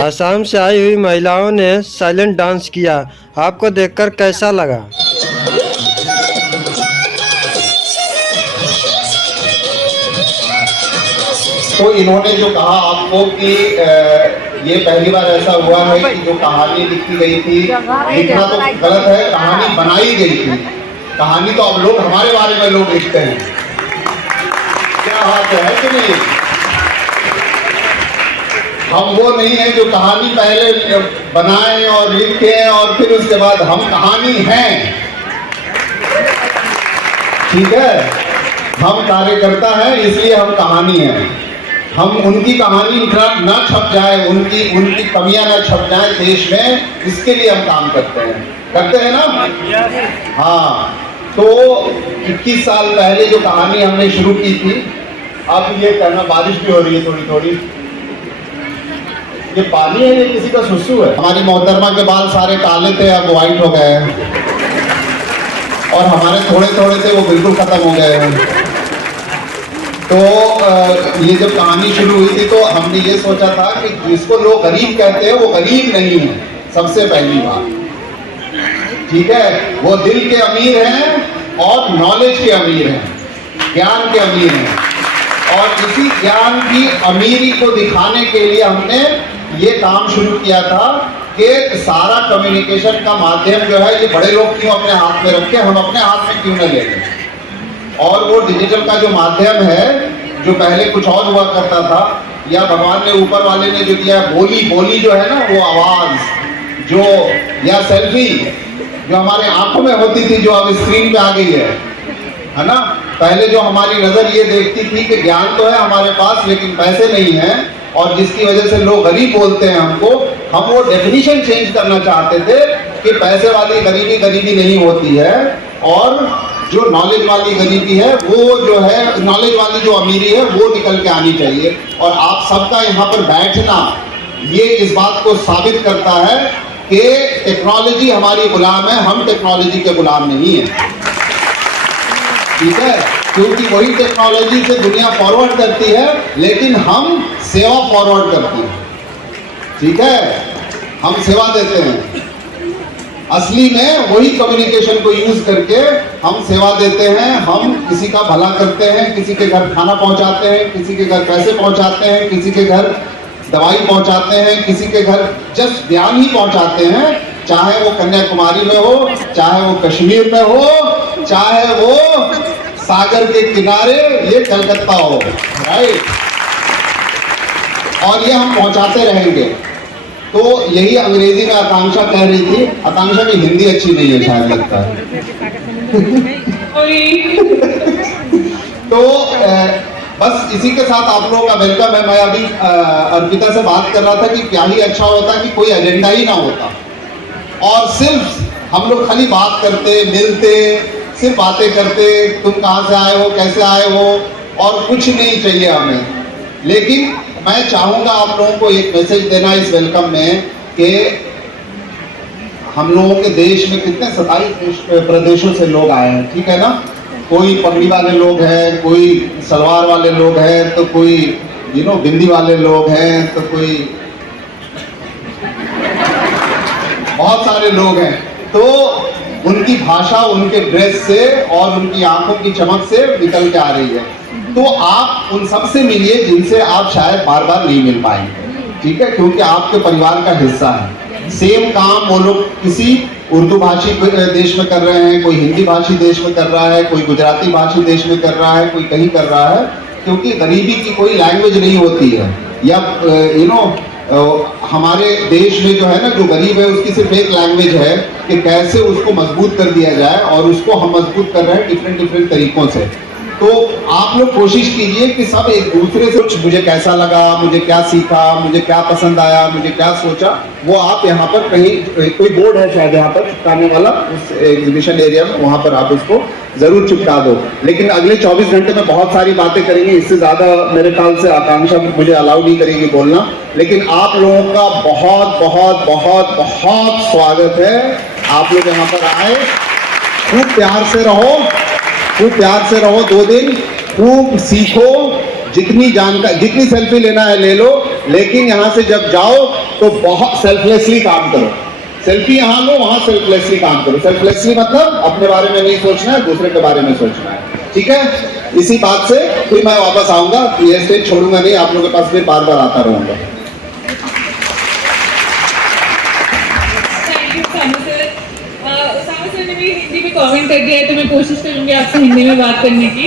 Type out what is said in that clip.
असम से आई हुई महिलाओं ने साइलेंट डांस किया, आपको देखकर कैसा लगा? तो इन्होंने जो कहा आपको कि ये पहली बार ऐसा हुआ है कि जो कहानी लिखी गई थी, लिखना तो गलत है, कहानी बनाई गई थी। कहानी तो अब लोग हमारे बारे में लोग लिखते हैं, क्या बात है कि नहीं? हम वो नहीं है जो कहानी पहले बनाए और लिखे और फिर उसके बाद हम कहानी हैं, ठीक है? हम कार्यकर्ता हैं, इसलिए हम कहानी हैं। हम उनकी कहानी ना छप जाए, उनकी कमियां ना छप जाए देश में, इसके लिए हम काम करते हैं ना? हाँ, तो 21 साल पहले जो कहानी हमने शुरू की थी, अब ये करना, बारिश भी हो रही है थोड़ी थोड़ी, ये पानी है, ये किसी का सुसु है। हमारी मोहतरमा के बाल सारे काले थे, अब व्हाइट हो गए हैं, और हमारे थोड़े थोड़े थे वो बिल्कुल खत्म हो गए हैं। तो ये जब कहानी शुरू हुई थी तो हमने ये सोचा था कि जिसको लोग गरीब कहते हैं वो गरीब नहीं है, सबसे पहली बात, ठीक है? वो दिल के अमीर हैं और नॉलेज के अमीर हैं, ज्ञान के अमीर हैं। और इसी ज्ञान की अमीरी को दिखाने के लिए हमने ये काम शुरू किया था कि सारा कम्युनिकेशन का माध्यम जो है, ये बड़े लोग क्यों अपने हाथ में रखें, हम अपने हाथ में क्यों न ले लें? और वो डिजिटल का जो माध्यम है, जो पहले कुछ और हुआ करता था, या भगवान ने ऊपर वाले ने जो दिया बोली जो है ना, वो आवाज जो, या सेल्फी जो हमारे आंखों में होती थी, जो अब स्क्रीन पे आ गई है ना? पहले जो हमारी नजर ये देखती थी कि ज्ञान तो है हमारे पास लेकिन पैसे नहीं है, और जिसकी वजह से लोग गरीब बोलते हैं हमको, हम वो डेफिनेशन चेंज करना चाहते थे कि पैसे वाली गरीबी गरीबी नहीं होती है, और जो नॉलेज वाली गरीबी है, वो जो है, नॉलेज वाली जो अमीरी है, वो निकल के आनी चाहिए। और आप सबका यहाँ पर बैठना ये इस बात को साबित करता है कि टेक्नोलॉजी हमारी गुलाम है, हम टेक्नोलॉजी के गुलाम नहीं है, ठीक है? क्योंकि वही टेक्नोलॉजी से दुनिया फॉरवर्ड करती है, लेकिन हम सेवा फॉरवर्ड करते हैं, ठीक है? हम सेवा देते हैं, असली में वही कम्युनिकेशन को यूज करके हम सेवा देते हैं। हम किसी का भला करते हैं, किसी के घर खाना पहुंचाते हैं, किसी के घर पैसे पहुंचाते हैं, किसी के घर दवाई पहुंचाते हैं, किसी के घर जस्ट ज्ञान ही पहुंचाते हैं, चाहे वो कन्याकुमारी में हो, चाहे वो कश्मीर में हो, चाहे वो सागर के किनारे ये कलकत्ता हो, राइट? और ये हम पहुंचाते रहेंगे। तो यही अंग्रेजी में आकांक्षा कह रही थी, आकांक्षा की हिंदी अच्छी नहीं है शायद, लगता है। तो बस इसी के साथ आप लोगों का वेलकम है। मैं अभी अर्पिता से बात कर रहा था कि क्या ही अच्छा होता कि कोई एजेंडा ही ना होता, और सिर्फ हम लोग खाली बात करते, मिलते, सिर्फ बातें करते, तुम कहाँ से आए हो, कैसे आए हो, और कुछ नहीं चाहिए हमें। लेकिन मैं चाहूँगा आप लोगों को एक मैसेज देना इस वेलकम में कि हम लोगों के देश में कितने 27 प्रदेशों से लोग आए हैं, ठीक है ना? कोई पगड़ी वाले लोग हैं, कोई सलवार वाले लोग हैं, तो कोई बिंदी वाले लोग हैं, तो कोई बहुत सारे लोग हैं। तो उनकी भाषा उनके ड्रेस से और उनकी आंखों की चमक से निकल के आ रही है। तो आप उन सब से मिलिए जिनसे आप शायद बार बार नहीं मिल पाएंगे, ठीक है? क्योंकि आपके परिवार का हिस्सा है। सेम काम वो लोग किसी उर्दू भाषी देश में कर रहे हैं, कोई हिंदी भाषी देश में कर रहा है, कोई गुजराती भाषी देश में कर रहा है, कोई कहीं कर रहा है, क्योंकि गरीबी की कोई लैंग्वेज नहीं होती है। या हमारे देश में जो है ना, जो गरीब है उसकी सिर्फ एक लैंग्वेज है कि कैसे उसको मजबूत कर दिया जाए, और उसको हम मजबूत कर रहे हैं डिफरेंट तरीकों से। तो आप लोग कोशिश कीजिए कि सब एक दूसरे से, कुछ मुझे कैसा लगा, मुझे क्या सीखा, मुझे क्या पसंद आया, मुझे क्या सोचा, वो आप यहाँ पर कहीं कोई बोर्ड है शायद यहाँ पर चिपकाने वाला, उस एग्जीबिशन एरिया में, वहाँ पर आप उसको जरूर चिपका दो। लेकिन अगले 24 घंटे में बहुत सारी बातें करेंगे, इससे ज्यादा मेरे ख्याल से आकांक्षा मुझे अलाउ नहीं करेगी बोलना। लेकिन आप लोगों का बहुत बहुत बहुत बहुत स्वागत है। आप लोग यहाँ पर आए, खूब प्यार से रहो, खूब प्यार से रहो, 2 दिन खूब सीखो, जितनी जानकारी, जितनी सेल्फी लेना है ले लो, लेकिन यहाँ से जब जाओ तो बहुत सेल्फलेसली काम करो। सेल्फी यहाँ लो, वहां सेल्फलेसली काम करो। सेल्फलेसली मतलब अपने बारे में नहीं सोचना है, दूसरे के बारे में सोचना है, ठीक है। इसी बात से फिर मैं वापस आऊंगा, ये स्टेज छोड़ूंगा नहीं, आप लोगों के पास फिर बार बार आता रहूंगा। Thank you Samu sir. Samu sir ने भी हिंदी में कमेंट कर दिया है, तो मैं कोशिश करूंगी आपसे हिंदी में बात करने की।